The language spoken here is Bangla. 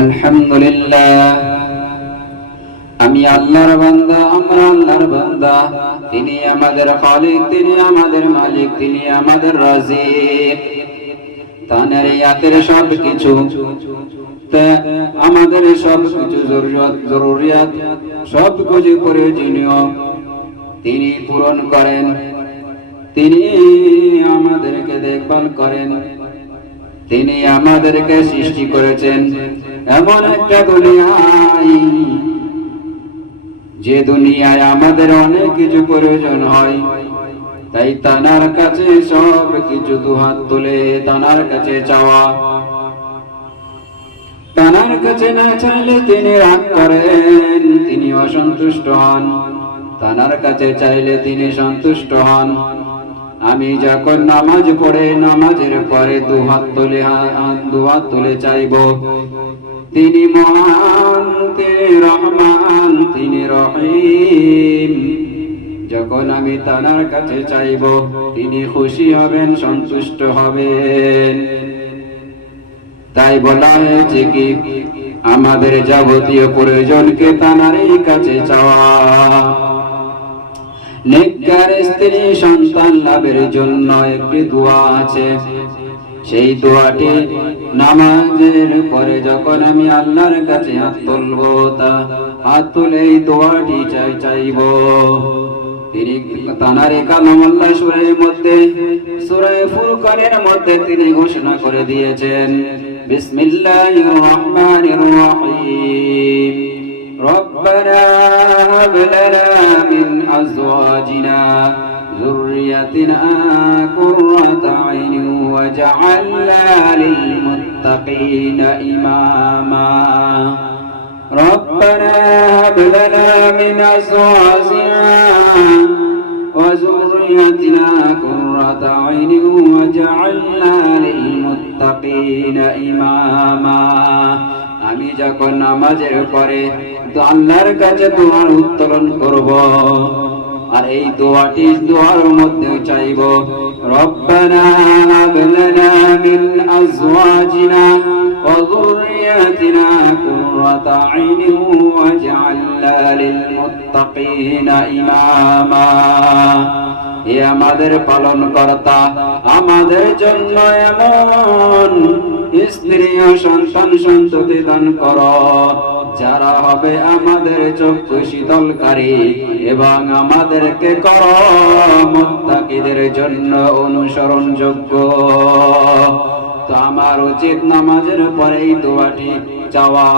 আলহামদুলিল্লাহ, আমি আল্লাহর বান্দা, আমরা আল্লাহর বান্দা। তিনি আমাদের খালিক, তিনি আমাদের মালিক, তিনি আমাদের রাজিক। তানের ইয়াতের সব কিছু, আমাদের সব কিছু জরুরিয়াত, সব কিছু প্রয়োজনীয় তিনি পূরণ করেন। তিনি আমাদেরকে দেখভাল করেন। তিনি আমাদেরকে সৃষ্টি করেছেন এমন একটা দুনিয়ায়, যে দুনিয়ায় আমাদের অনেক কিছু প্রয়োজন হয়। তাই তানার কাছে সব কিছু দুহাত তুলে তানার কাছে চাওয়া। তানার কাছে না চাইলে তিনি রাগ করেন, তিনি অসন্তুষ্ট হন। তানার কাছে চাইলে তিনি সন্তুষ্ট হন। আমি যখন নামাজ পড়ে, নামাজের পরে দুহাত তুলে চাইব, তিনি মহান, তিনি রহমান, তিনি রহিম। যখন আমি তানার কাছে চাইব, তিনি খুশি হবেন, সন্তুষ্ট হবেন। তাই বলা হয়েছে কি, আমাদের যাবতীয় প্রয়োজনকে তানারই কাছে চাওয়া। নেককার স্ত্রী সন্তান লাভের জন্য একটি দোয়া আছে। সেই দোয়াটি নামাজের পরে যখন আমি আল্লাহর কাছে হাত তুলব, হাত তুলে এই দোয়াটি চাইব। তিনি তানারে কালামুল্লাহ সূরার মধ্যে, সূরা ফুরকানের মধ্যে তিনি ঘোষণা করে দিয়েছেন, বিসমিল্লাহির রহমানির রহিম, রব্বানা হাব লানা মিন আজওয়াজিনা যুররিয়াতিনা কুররাতা আইনিন ওয়াজআলনা লিল মুত্তাকিনা ইমামা। ربنا هب لنا من أزواجنا وذريتنا قرة أعين واجعلنا للمتقين إماما। আমি যখন নামাজের পরে আল্লাহর কাছে দোয়ার উত্তোলন করব, আর এই দোয়ার মধ্যে চাইব, রব্বানা হাব লানা মিন আজওয়াজিনা ওয়া যুররিয়াতিনা কুররাতা আইনিন ওয়াজআলনা লিল মুত্তাকিনা ইমামা। হে আমাদের পালন কর্তা, আমাদের জন্য এমন স্ত্রী ও সন্তান সন্ততি দান করো, যারা হবে আমাদের চক্ষু শীতলকারী, এবং আমাদেরকে করো মুত্তাকিদের জন্য অনুসরণযোগ্য। তো আমার উচিত নামাজের পরে এই দোয়াটি চাওয়া।